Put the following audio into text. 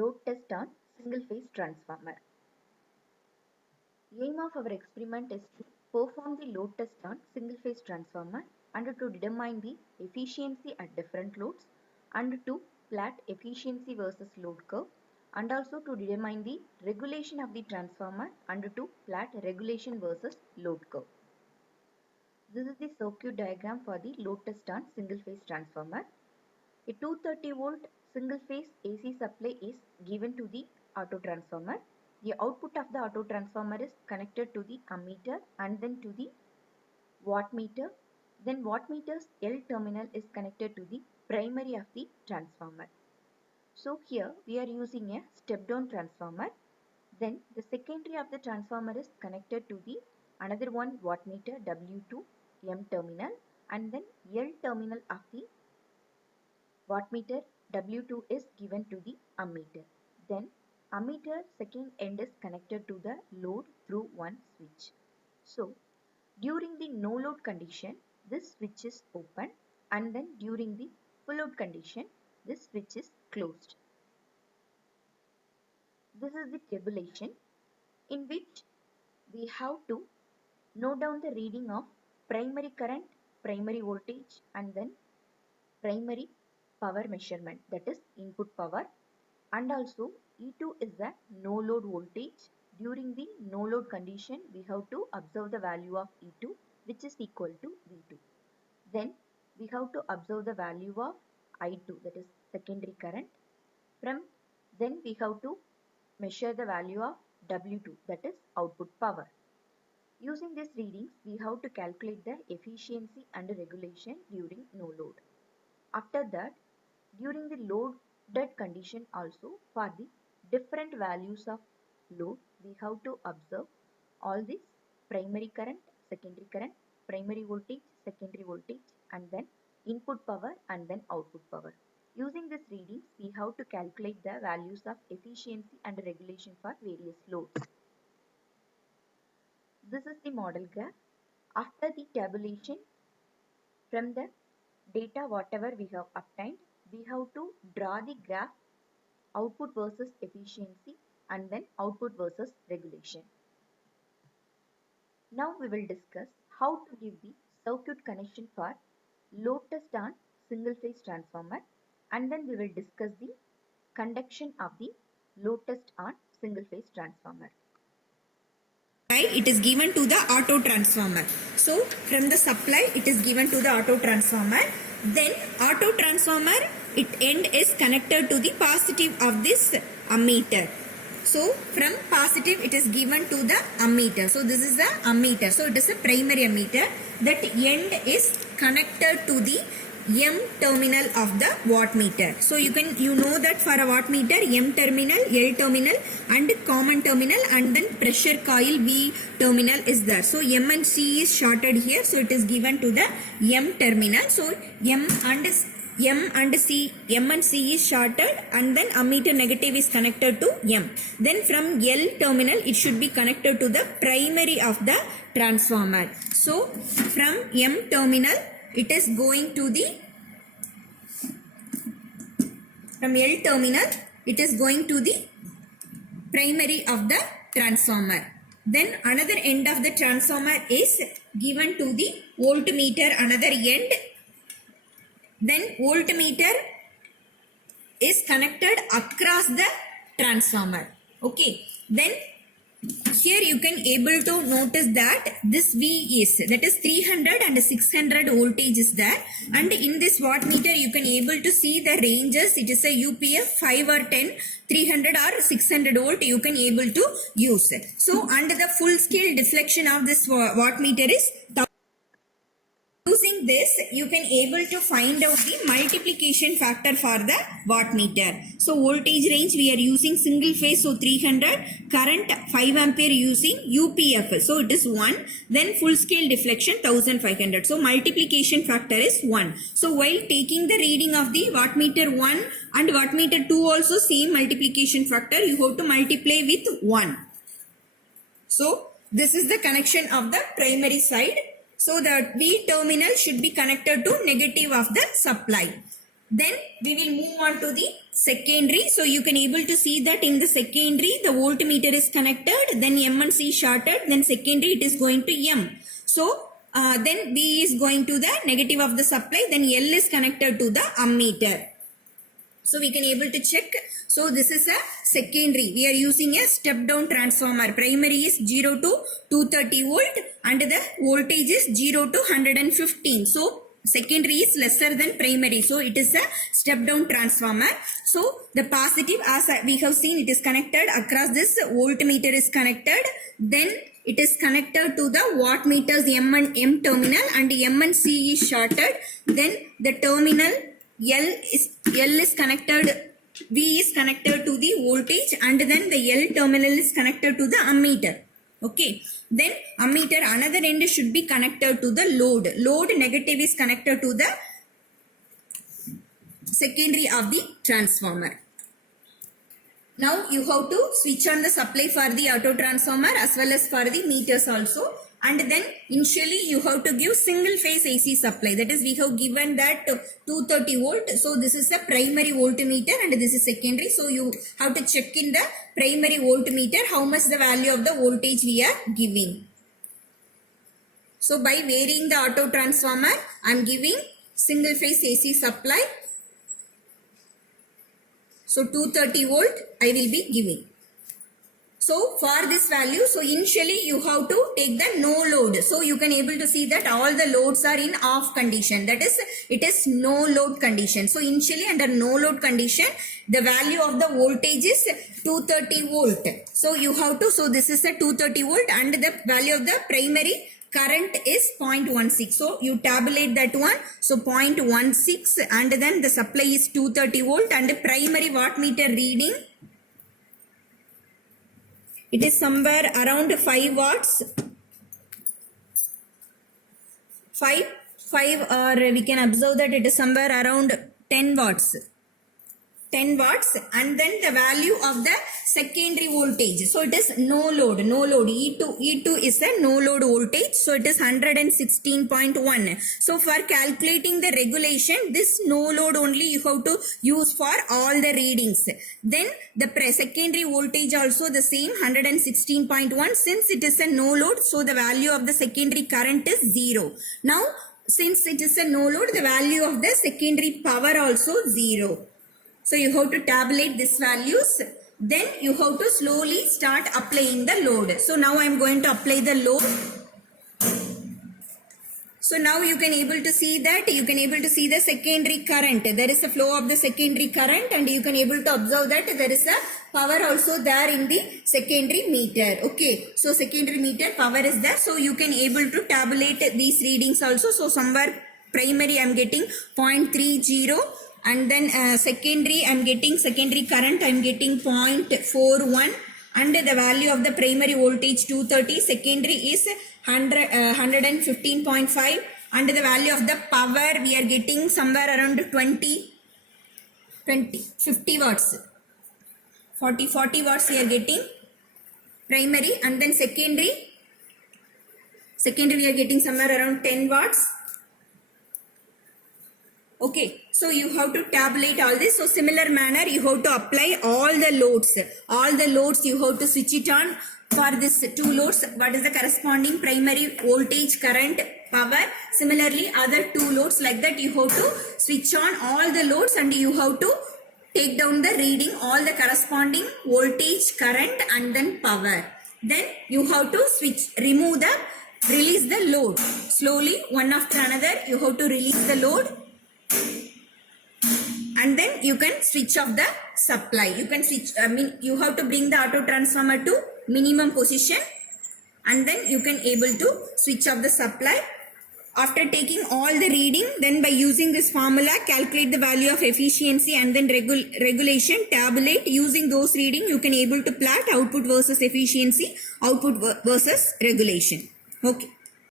Load test on single phase transformer. Aim of our experiment is to perform the load test on single phase transformer and to determine the efficiency at different loads and to plot efficiency versus load curve and also to determine the regulation of the transformer and to plot regulation versus load curve. This is the circuit diagram for the load test on single phase transformer. A 230 volt single phase AC supply is given to the auto transformer. The output of the auto transformer is connected to the ammeter and then to the wattmeter. Then wattmeter's L terminal is connected to the primary of the transformer. So here we are using a step down transformer. Then the secondary of the transformer is connected to the another one wattmeter W2 M terminal and then L terminal of the wattmeter W2 is given to the ammeter. Then ammeter second end is connected to the load through one switch. So during the no load condition, this switch is open and then during the full load condition, this switch is closed. This is the tabulation in which we have to note down the reading of primary current, primary voltage and then primary power measurement, that is input power, and also E2 is the no load voltage. During the no load condition we have to observe the value of E2 which is equal to V2. Then we have to observe the value of I2, that is secondary current. Then we have to measure the value of W2, that is output power. Using these readings we have to calculate the efficiency and regulation during no load. After that, during the loaded condition also, for the different values of load, we have to observe all these primary current, primary voltage, secondary voltage and then input power and then output power. Using these readings, we have to calculate the values of efficiency and regulation for various loads. This is the model graph. After the tabulation, from the data whatever we have obtained, we have to draw the graph output versus efficiency and then output versus regulation. Now we will discuss how to give the circuit connection for load test on single phase transformer and then we will discuss the conduction of the load test on single phase transformer. Right, it is given to the auto transformer. So from the supply it is given to the auto transformer. Then auto transformer end is connected to the positive of this ammeter. So from positive it is given to the ammeter. So this is the ammeter. So it is a primary ammeter. That end is connected to the M terminal of the wattmeter. So you know that for a wattmeter M terminal, L terminal and common terminal and then pressure coil V terminal is there. So M and C is shorted here. So it is given to the M terminal. So M and C is shorted and then ammeter negative is connected to M. Then from L terminal it should be connected to the primary of the transformer. So from M terminal it is going to the from L terminal it is going to the primary of the transformer. Then another end of the transformer is given to the voltmeter, another end. Then voltmeter is connected across the transformer. Okay. Then here you can able to notice that this V is, that is 300 and 600 voltage is there, and in this wattmeter you can able to see the ranges. It is a UPF 5 or 10, 300 or 600 volt you can able to use. So under the full scale deflection of this wattmeter is 1000. Using this you can able to find out the multiplication factor for the wattmeter. So voltage range we are using single phase, so 300, current 5 ampere using UPF, so it is 1. Then full scale deflection 1500, so multiplication factor is 1. So while taking the reading of the wattmeter 1 and wattmeter 2 also same multiplication factor, you have to multiply with 1. So this is the connection of the primary side. So the V terminal should be connected to negative of the supply. Then we will move on to the secondary. So you can able to see that in the secondary the voltmeter is connected, then M and C shorted, then secondary it is going to M. So then V is going to the negative of the supply, then L is connected to the ammeter. So we can able to check. So this is a secondary. We are using a step down transformer. Primary is 0 to 230 volt and the voltage is 0 to 115. So secondary is lesser than primary. So it is a step down transformer. So the positive, as we have seen, it is connected across this voltmeter is connected. Then it is connected to the wattmeters M and M terminal and M and C is shorted. Then the terminal L is connected, V is connected to the voltage and then the L terminal is connected to the ammeter. Okay. Then ammeter another end should be connected to the load. Load negative is connected to the secondary of the transformer. Now you have to switch on the supply for the auto transformer as well as for the meters also. And then initially you have to give single phase AC supply. That is, we have given that 230 volt. So this is a primary voltmeter and this is secondary. So you have to check in the primary voltmeter how much the value of the voltage we are giving. So by varying the auto transformer, I am giving single phase AC supply. So 230 volt I will be giving. So for this value, so initially you have to take the no load. So you can able to see that all the loads are in off condition. That is, it is no load condition. So initially under no load condition, the value of the voltage is 230 volt. So you have to, so this is a 230 volt and the value of the primary current is 0.16. So you tabulate that one. So 0.16 and then the supply is 230 volt and the primary wattmeter reading, it is somewhere around 5 watts. 5 or we can observe that it is somewhere around 10 watts. 10 watts and then the value of the secondary voltage. So it is no load. E2 is a no load voltage. So it is 116.1. So for calculating the regulation, this no load only you have to use for all the readings. Then the secondary voltage also the same 116.1. Since it is a no load, so the value of the secondary current is 0. Now since it is a no load, the value of the secondary power also 0. So you have to tabulate these values. Then you have to slowly start applying the load. So now I am going to apply the load. So now you can able to see that the secondary current. There is a flow of the secondary current and you can able to observe that there is a power also there in the secondary meter. Okay. So secondary meter power is there. So you can able to tabulate these readings also. So somewhere primary I am getting 0.30. And then secondary current I am getting 0.41 and the value of the primary voltage 230, secondary is 115.5 and the value of the power we are getting somewhere around 50 watts. 40 watts we are getting primary and then secondary we are getting somewhere around 10 watts. Okay, so you have to tabulate all this. So similar manner you have to apply all the loads. All the loads you have to switch it on for this two loads. What is the corresponding primary voltage, current, power. Similarly other two loads like that you have to switch on all the loads and you have to take down the reading all the corresponding voltage, current and then power. Then you have to release the load. Slowly one after another you have to release the load. And then you can switch off the supply. You can switch, you have to bring the auto transformer to minimum position and then you can able to switch off the supply. After taking all the reading, then by using this formula, calculate the value of efficiency and then regulation, tabulate. Using those reading, you can able to plot output versus efficiency, output versus regulation. Okay.